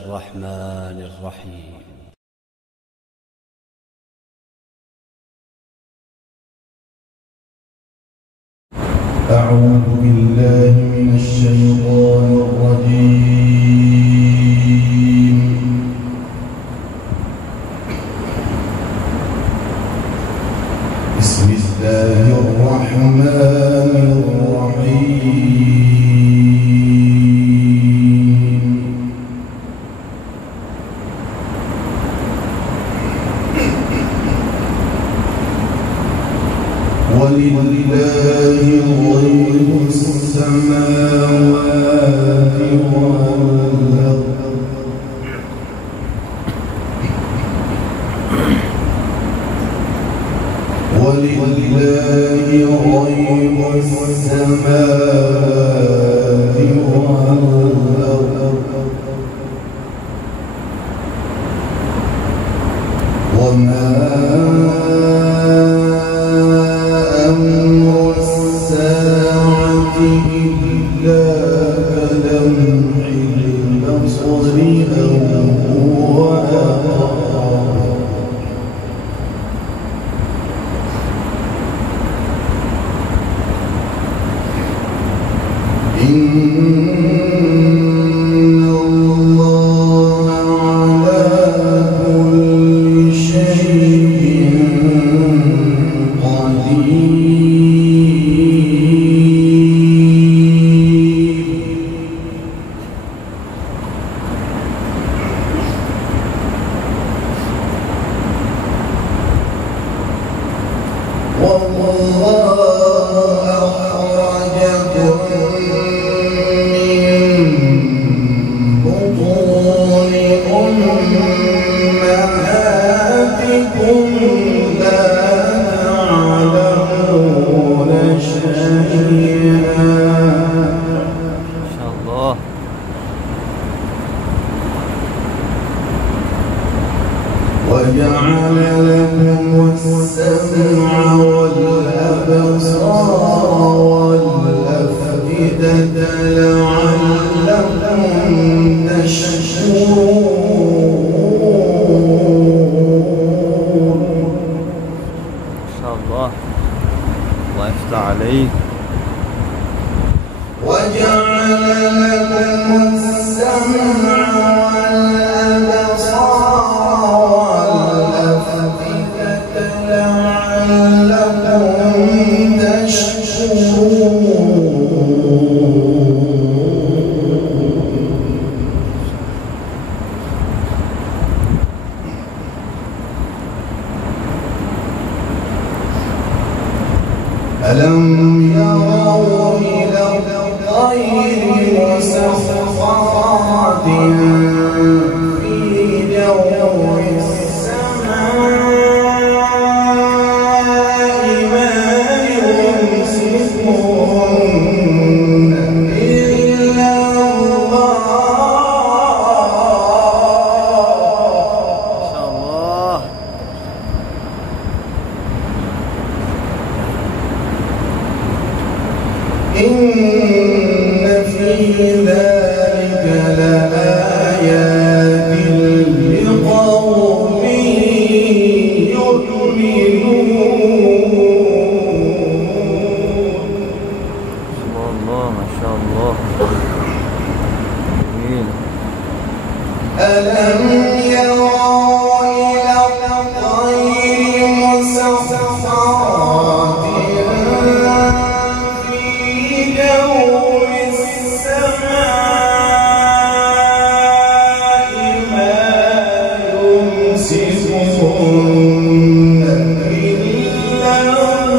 الرحمن الرحيم. أعوذ بالله من الشيطان الرجيم. بسم الله الرحمن الرحيم. ولله غيب السماوات والأرض ولله غيب السماوات والأرض وما أمر الساعة إلا كلمح البصر أو هو أقرب إن الله على كل شيء قدير. والله أخرجكم من بطون أمهاتكم لا تعلمون شيئا. ما شاء الله. وجعل لكم السمع والأبصار والأفئدة لعلكم تشكرون. ما شاء الله. الله يفتح عليك. وجعل لكم السمع والأبصار والأفئدة لعلكم تشكرون. ألم يروا إلى الطير مسخرات في جو السماء ما يمسكهن إلا الله. ما شاء الله. إن في ذلك لآيات لقوم يؤمنون. ما شاء الله. جميل. ألم يروا إلى الطير مسخرات في جو السماء ما يمسكهن إلا الله.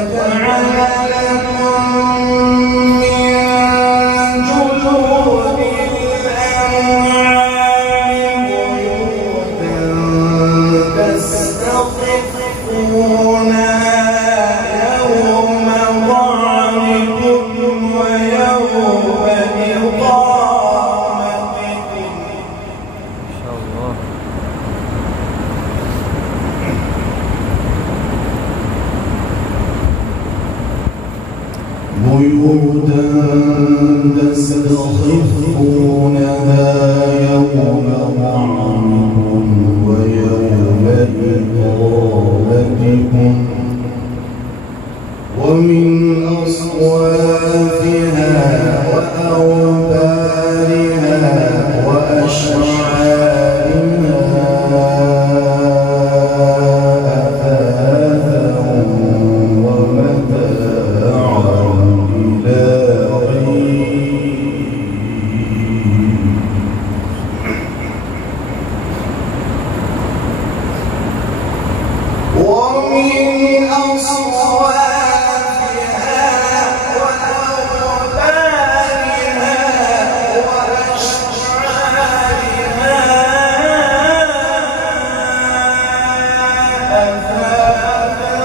وجعل لكم من جلود الأنعام بيوتا تستخفونها يوم ظعنكم ويوم إقامتكم. ما شاء الله. بيوتا تستخفونها يوم ظعنكم ويوم إقامتكم ومن أصوافها وأوبارها وأشعارها أثاثا ومتاعا إلى حين. ومن أصوافها وأوبارها وأشعارها أثاثا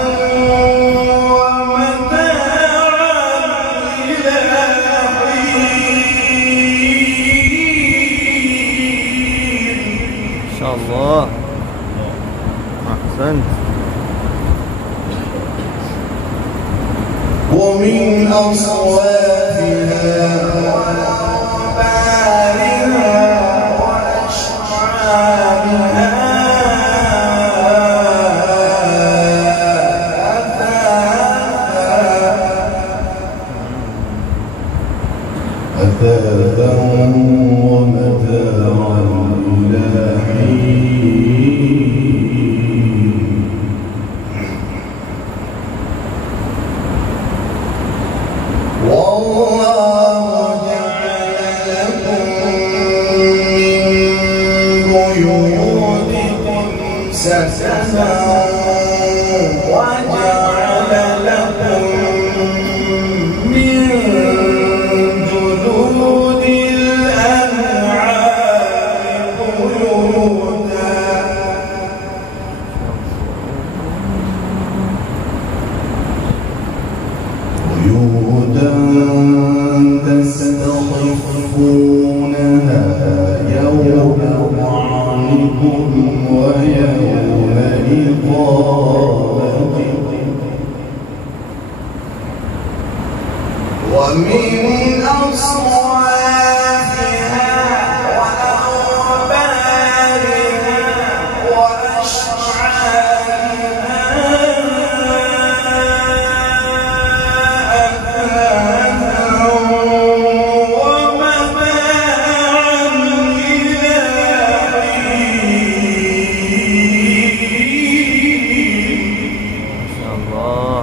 ومتاعا إلى حين. ما شاء الله. أحسنت. ومن أصوافها وأوبارها وأشعارها أثاثا ومتاعا إلى حين. والله جعل لكم من بيوتكم سكنا وجعل لكم من جلود الأنعام بيوتا تستخفونها يوم ظعنكم ويوم إقامتكم ومن أصوافها وأوبارها وأشعارها أثاثا ومتاعا إلى حين. ما شاء الله.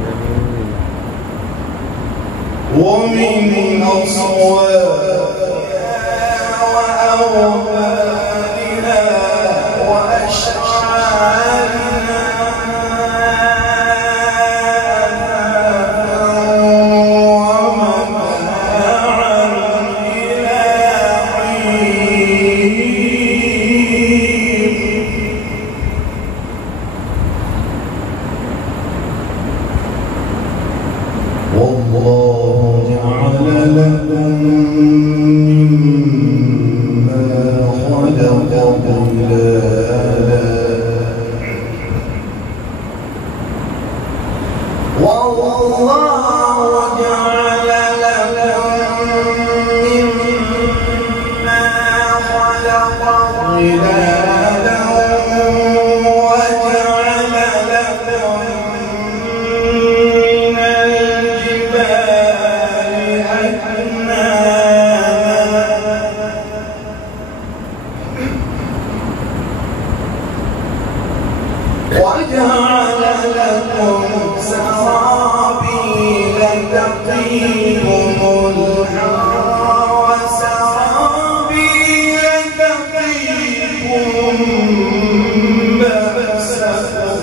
جميل. ومن أصوافها وأوبارها وأشعارها أثاثا ومتاعا إلى حين. والله جعل لكم مما خلق ظلالا والله جعل لكم مما خلق ظلالا وجعل لكم من الجبال أكنانا وجعل لكم سرابيل تقيكم الحر وسرابيل تقيكم بأسكم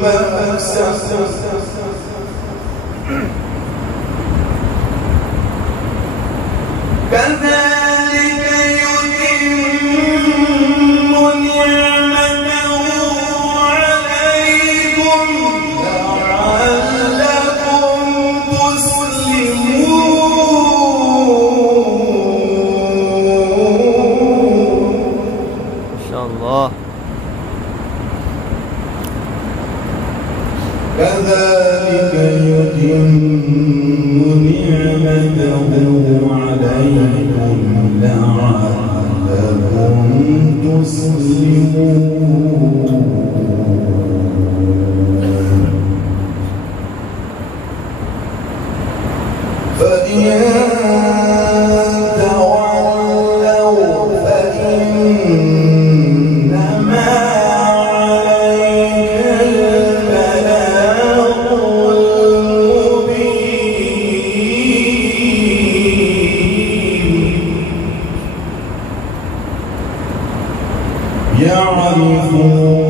بأسه كذلك يتم نعمته عليكم لعلكم تسلمون. ما شاء الله. كذلك يتم نعمته عليكم لعلكم تسلمون. فإن تولوا فإنما عليك البلاغ المبين. يعرفون